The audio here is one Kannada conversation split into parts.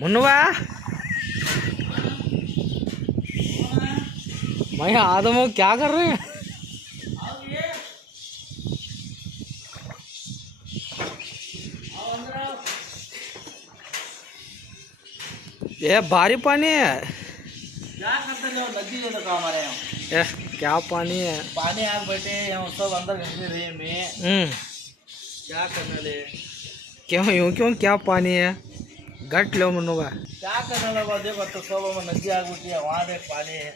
मुन्नुआ भाई आदम वो क्या कर रहे हैं? ये भारी पानी है। क्या करते हैं नदी है तो काम आ रहे हैं। ये क्या पानी है? पानी आग बैठे हम सब अंदर घुसे रहे में क्या करने ले क्यों यूं क्यों क्या पानी है? घट लो मुन्नुआ। क्या करने लगा देखो तो सब में नदी आग उठी है वहाँ देख पानी है।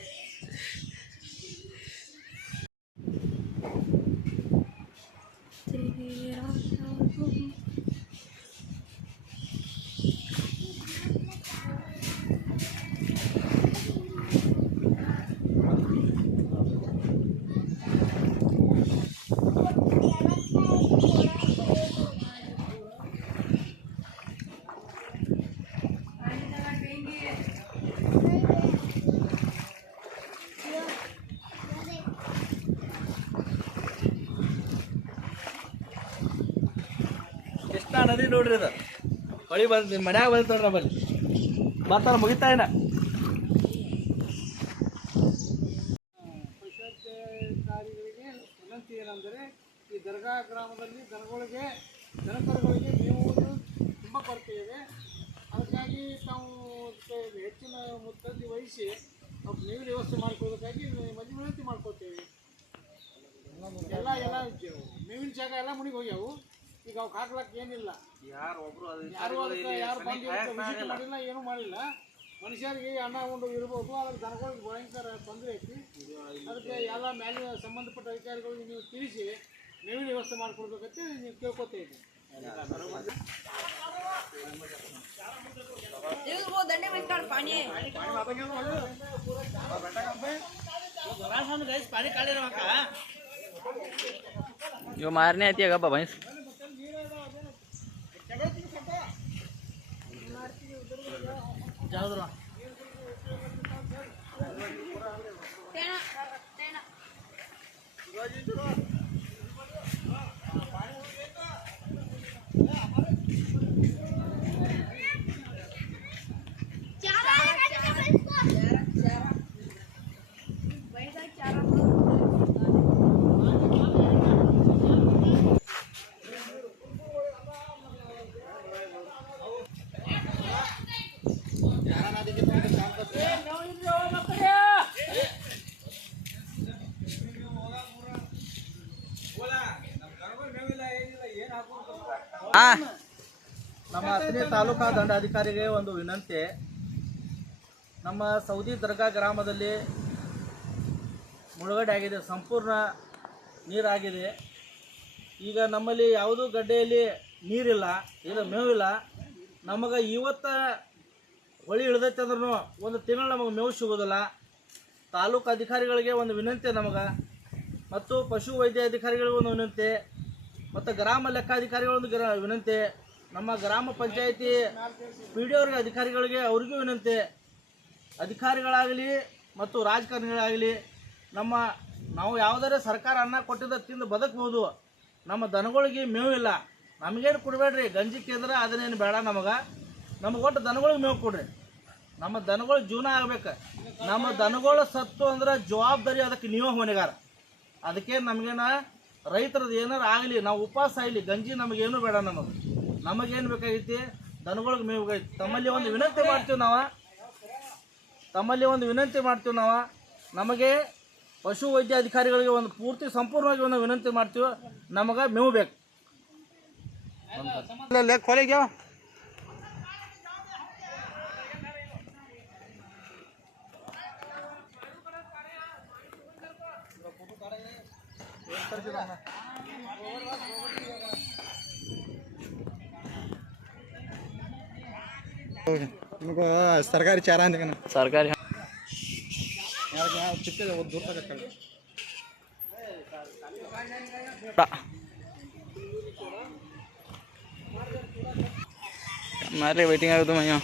ಕೃಷ್ಣಾ ನದಿ ನೋಡ್ರಿ ಅದು ಹೊಳಿ ಬಂದು ಮನ್ಯಾಗ ಬಂದು ನೋಡ್ರಿ ನಮ್ಮಲ್ಲಿ ಬರ್ತಾರ ಮುಗಿತಾ ಏನ ವಿನಂತಿ ಏನಂದರೆ ಈ ದರ್ಗಾ ಗ್ರಾಮದಲ್ಲಿ ದನಕರುಗಳಿಗೆ ಮೇವುವುದು ತುಂಬ ಕೊರತೆ ಇದೆ. ಅದಕ್ಕಾಗಿ ತಾವು ಹೆಚ್ಚಿನ ಮುತುವರ್ಜಿ ವಹಿಸಿ ಮೇವಿನ ವ್ಯವಸ್ಥೆ ಮಾಡ್ಕೋಬೇಕಾಗಿ ಮನೆ ವಿನಂತಿ ಮಾಡ್ಕೋತೇವೆ. ಎಲ್ಲ ಮೇವಿನ ಜಾಗ ಎಲ್ಲ ಮುನಿಗೆ ಹೋಗ್ಯಾವು. ಈಗ ಅವ್ಕೆ ಹಾಕ್ಲಕ್ಕೆ ಏನಿಲ್ಲ. ಯಾರು ಬಂದು ಮಾಡಿಲ್ಲ, ಏನೂ ಮಾಡಿಲ್ಲ. ಮನುಷ್ಯರಿಗೆ ಅನ್ನ ಉಂಡು ಇರ್ಬೋದು, ಆದರೆ ದನಗಳಿಗೆ ಭಯಂಕರ ತೊಂದರೆ ಐತಿ. ಅದಕ್ಕೆ ಎಲ್ಲ ಮೇಲೆ ಸಂಬಂಧಪಟ್ಟ ಅಧಿಕಾರಿಗಳಿಗೆ ನೀವು ತಿಳಿಸಿ ಮೇವಿನ ವ್ಯವಸ್ಥೆ ಮಾಡಿಕೊಡ್ಬೇಕಂತ ನೀವು ಕೇಳ್ಕೊತಾ ಇದ್ದೀವಿ. जो मारने आती है गप्पा भैंस ಯಾವ್ದ್ರ ನಮ್ಮ ಹತ್ತನೇ ತಾಲೂಕಾ ದಂಡಾಧಿಕಾರಿಗೆ ಒಂದು ವಿನಂತಿ. ನಮ್ಮ ಸೌದಿ ದರ್ಗಾ ಗ್ರಾಮದಲ್ಲಿ ಮುಳುಗಡೆ ಆಗಿದೆ, ಸಂಪೂರ್ಣ ನೀರಾಗಿದೆ. ಈಗ ನಮ್ಮಲ್ಲಿ ಯಾವುದೂ ಗಡ್ಡೆಯಲ್ಲಿ ನೀರಿಲ್ಲ, ಇಲ್ಲ ಮೇವಿಲ್ಲ. ನಮಗೆ ಇವತ್ತು ಹೊಳಿ ಇಳಿದೈತೆ ಅಂದ್ರೂ ಒಂದು ತಿಂಗಳು ನಮಗೆ ಮೇವು ಸಿಗೋದಿಲ್ಲ. ತಾಲೂಕು ಅಧಿಕಾರಿಗಳಿಗೆ ಒಂದು ವಿನಂತಿ ನಮಗೆ, ಮತ್ತು ಪಶು ವೈದ್ಯ ಅಧಿಕಾರಿಗಳಿಗೂ ಒಂದು ವಿನಂತಿ, ಮತ್ತು ಗ್ರಾಮ ಲೆಕ್ಕಾಧಿಕಾರಿಗಳೊಂದು ವಿನಂತಿ, ನಮ್ಮ ಗ್ರಾಮ ಪಂಚಾಯಿತಿ ಪಿ ಡಿ ಅವ್ರಿಗೆ ಅಧಿಕಾರಿಗಳಿಗೆ ಅವ್ರಿಗೂ ವಿನಂತಿ. ಅಧಿಕಾರಿಗಳಾಗಲಿ ಮತ್ತು ರಾಜಕಾರಣಿಗಳಾಗಲಿ ನಾವು ಯಾವುದಾದ್ರೆ ಸರ್ಕಾರ ಅನ್ನ ಕೊಟ್ಟಿದ್ದ ತಿಂದು ಬದುಕ್ಬೋದು. ನಮ್ಮ ದನಗಳಿಗೆ ಮೇವು ಇಲ್ಲ, ನಮಗೇನು ಕೊಡಬೇಡ್ರಿ. ಗಂಜಿ ಕೇಂದ್ರ ಅದನ್ನೇನು ಬೇಡ, ನಮಗೆ ಒಟ್ಟು ದನಗಳಿಗೆ ಮೇವು ಕೊಡ್ರಿ. ನಮ್ಮ ದನಗಳು ಜೀವನ ಆಗ್ಬೇಕು. ನಮ್ಮ ದನಗಳು ಸತ್ತು ಅಂದ್ರೆ ಜವಾಬ್ದಾರಿ ಅದಕ್ಕೆ ನೀವು ಹೊಣೆಗಾರ. ಅದಕ್ಕೆ ನಮಗೇನ ರೈತರದ್ದು ಏನಾರು ಆಗಲಿ, ನಾವು ಉಪವಾಸ ಆಗಲಿ, ಗಂಜಿ ನಮಗೇನು ಬೇಡ. ನಮಗೇನು ಬೇಕಾಗೈತಿ? ದನಗಳಿಗೆ ಮೇವು ಬೇಕಾಗೈತಿ. ತಮ್ಮಲ್ಲಿ ಒಂದು ವಿನಂತಿ ಮಾಡ್ತೀವಿ ನಾವು. ನಮಗೆ ಪಶು ವೈದ್ಯ ಅಧಿಕಾರಿಗಳಿಗೆ ಒಂದು ಪೂರ್ತಿ ಸಂಪೂರ್ಣವಾಗಿ ಒಂದು ವಿನಂತಿ ಮಾಡ್ತೀವಿ, ನಮಗೆ ಮೇವು ಬೇಕು. तुमको सरकारी चारा है ना? सरकारी यार कितने वो दूर तक कर मारे वेटिंग आगे तुम यहाँ